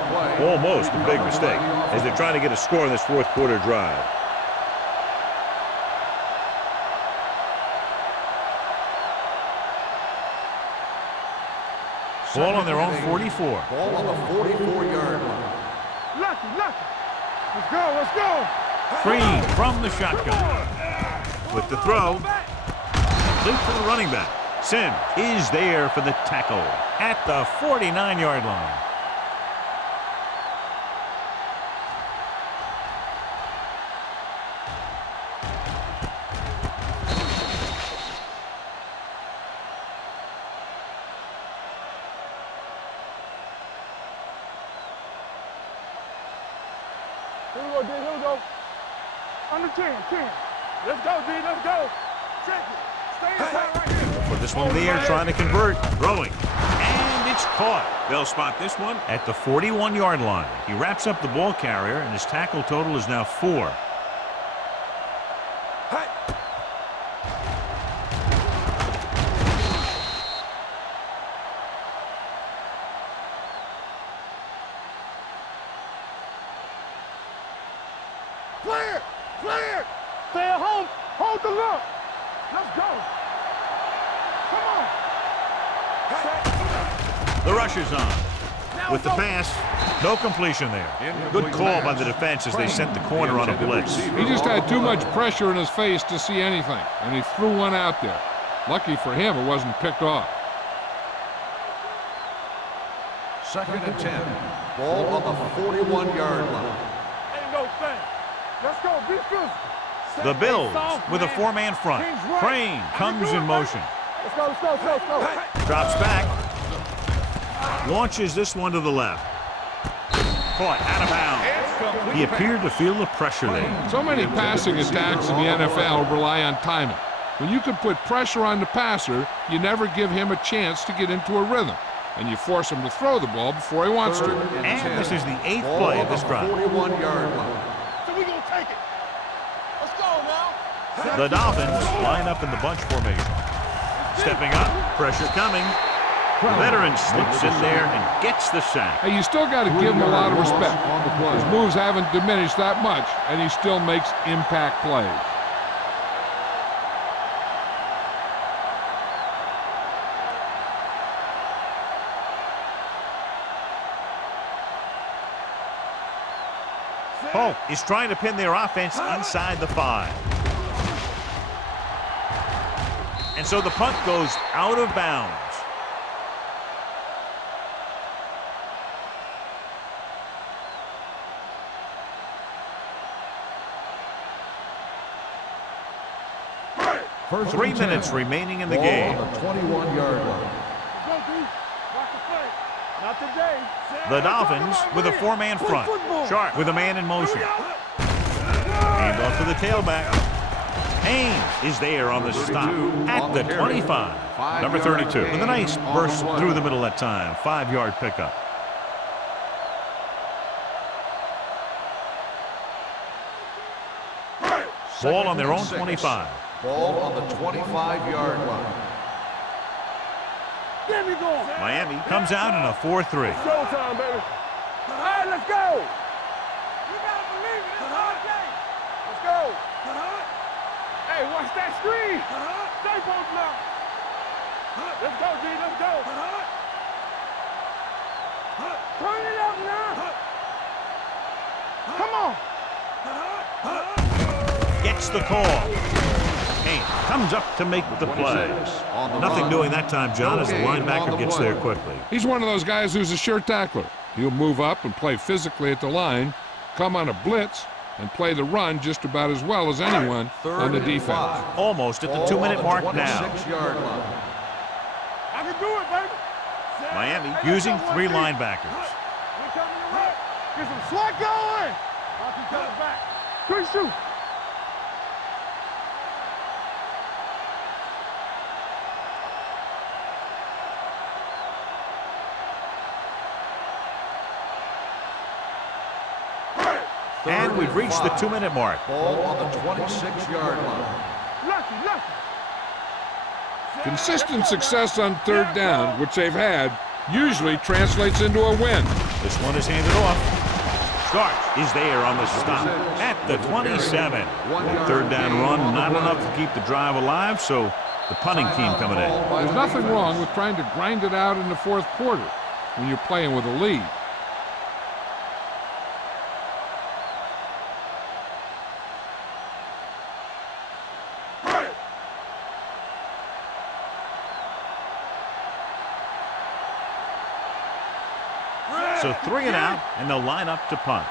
Almost a big mistake as they're trying to get a score in this fourth quarter drive. Ball on their own 44. Ball on the 44-yard line. Lucky. Let's go. Green from the shotgun. With the throw, complete to the running back. Sim is there for the tackle at the 49-yard line. Here we go. Under 10. Let's go, D. Let's go. Check it. Stay inside right here. For this one in the air, trying to convert, throwing, and it's caught. They'll spot this one at the 41-yard line. He wraps up the ball carrier, and his tackle total is now 4. Clear. Stay at home. Hold the look. Let's go. Come on. The rush is on. With the pass, no completion there. Good call by the defense as they sent the corner on a blitz. He just had too much pressure in his face to see anything, and he threw one out there. Lucky for him, it wasn't picked off. Second and 10. Ball on the 41-yard line. Ain't no thing. Let's go. Be physical. The Bills with a 4-man front. Crane comes in motion. Let's go. Drops back. Launches this one to the left. Caught out of bounds. He appeared to feel the pressure there. So many passing attacks in the NFL rely on timing. When you can put pressure on the passer, you never give him a chance to get into a rhythm, and you force him to throw the ball before he wants to. And this is the 8th play of this drive. 41-yard line. So we gonna take it. Let's go now. The Dolphins line up in the bunch formation. Stepping up, pressure coming. The veteran slips in there and gets the sack. Hey, you still got to give him a lot of respect. His moves haven't diminished that much, and he still makes impact plays. Polk is trying to pin their offense inside the 5. And so the punt goes out of bounds. First 3 and 10. minutes remaining in the Ball game. on the 21-yard line. Go, D. Watch the play. Not today. The Dolphins with a 4-man front. Sharp with a man in motion. Hand off to the tailback. Haynes is there on the stop at the 25. Number 32 with a nice burst through the middle that time. 5-yard pickup. Ball on their own 25. Ball on the 25-yard line. Get me going. Miami comes out in a 4-3. Showtime, baby. All right, let's go. You gotta believe it. It's our game. Let's go. Hey, watch that screen. Stay posted up. Let's go, G. Let's go. Turn it up now. Come on. Gets the call. Haynes comes up to make the play. Nothing doing that time, John, as the linebacker gets there quickly. He's one of those guys who's a sure tackler. He'll move up and play physically at the line, come on a blitz, and play the run just about as well as anyone on the defense. Almost at the 2-minute mark now. 26-yard line. I can do it, baby. Miami using 3 linebackers. We coming to work. Get some sweat going. Watch him come back. Quick shoot. And we've reached the 2-minute mark. Ball on the 26-yard line. Lucky. Consistent success on 3rd down, which they've had, usually translates into a win. This one is handed off. Stark is there on the stop at the 27. 3rd down run, not enough to keep the drive alive, so the punting team coming in. There's nothing wrong with trying to grind it out in the 4th quarter when you're playing with a lead. So 3 and out, and they'll line up to punt.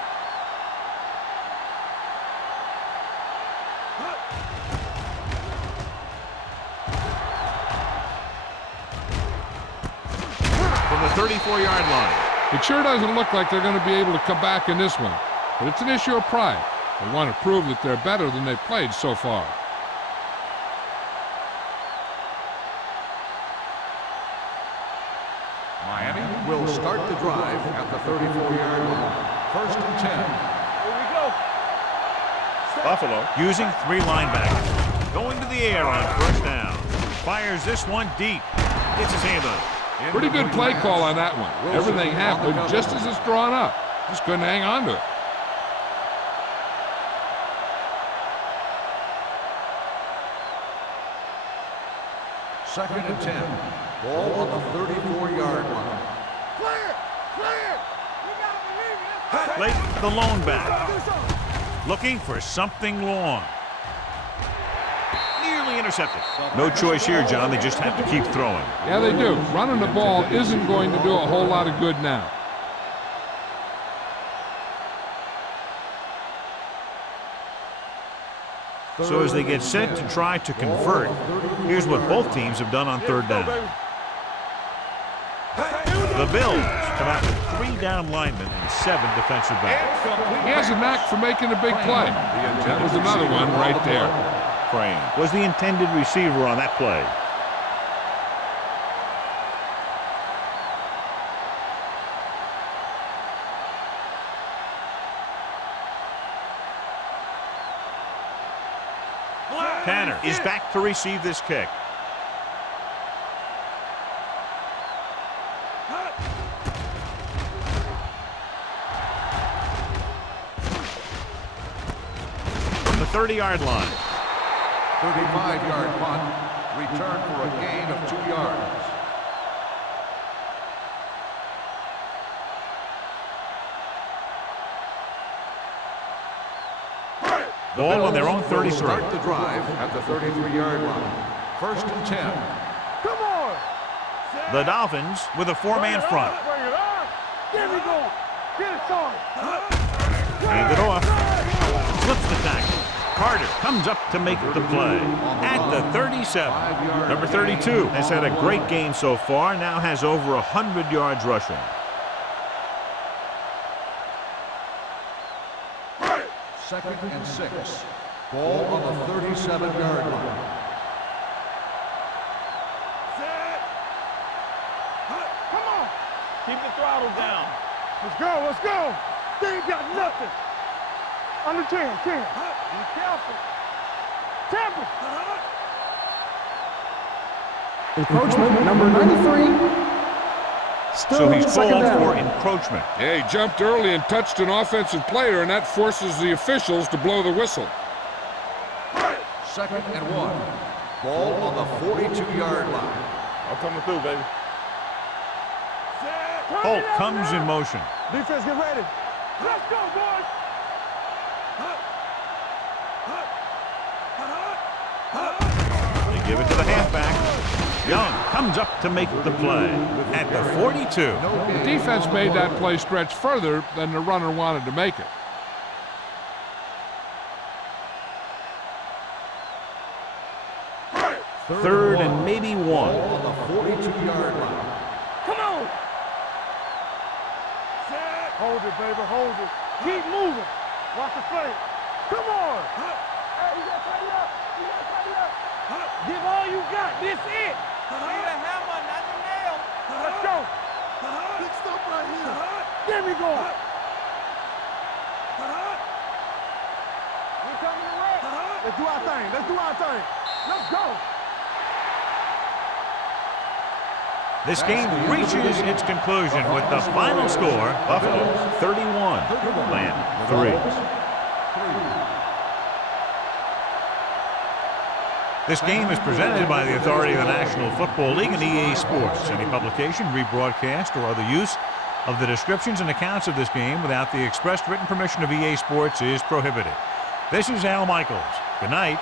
From the 34-yard line. It sure doesn't look like they're going to be able to come back in this one, but it's an issue of pride. They want to prove that they're better than they've played so far. Miami will start the drive at the 34-yard line. 1st and 10. Here we go. Buffalo using 3 linebackers. Going to the air on 1st down. Fires this one deep. Gets his hand on it. Pretty good play call on that one. Everything happened just as it's drawn up. Just couldn't hang on to it. Second and 10. Ball on the 34-yard line. Clear. You gotta believe it. Blake, the lone back. Looking for something long. Nearly intercepted. No choice here, John. They just have to keep throwing. Yeah, they do. Running the ball isn't going to do a whole lot of good now. So as they get set to try to convert, here's what both teams have done on 3rd down. The Bills come out with 3 down linemen and 7 defensive backs. He has a knack for making a big play. That was another one right there. Crane was the intended receiver on that play. Tanner is back to receive this kick. From the 30-yard line. 35-yard punt. Return for a gain of 2 yards. Ball on their own 33. Start the drive at the 33-yard line. 1st and 10. Come on. The Dolphins with a 4-man front. Bring it on. Get me going. Get it started. Hand it off. Slips the tackle. Carter comes up to make the play at the 37. Number 32 has had a great game so far, now has over 100 yards rushing. Second and 6. Ball on the 37-yard line. Set. Come on. Keep the throttle down. Let's go, let's go. They ain't got nothing. Under 10. Be careful. Temper. Encroachment number 93. Still So he's second called down. for encroachment. Yeah, he jumped early and touched an offensive player, and that forces the officials to blow the whistle. 2nd and 1. Ball on the 42-yard line. I'm coming through, baby. Holt comes in motion. Defense, get ready. Let's go, boys. They give it to the halfback. Young comes up to make the play at the 42. The defense made that play stretch further than the runner wanted to make it. Third and maybe one. On the 42-yard line. Come on. Hold it, baby, hold it. Keep moving. Watch the play. Come on. Hey, you gotta tighten up. Give all you got. This it. Need a hammer, not the nail. Let's go. Big stuff right here. There we go. We coming to work. Let's do our thing. Let's go. This game reaches its conclusion with the final score, Buffalo 31, Atlanta 3. This game is presented by the authority of the National Football League and EA Sports. Any publication, rebroadcast, or other use of the descriptions and accounts of this game without the expressed written permission of EA Sports is prohibited. This is Al Michaels. Good night.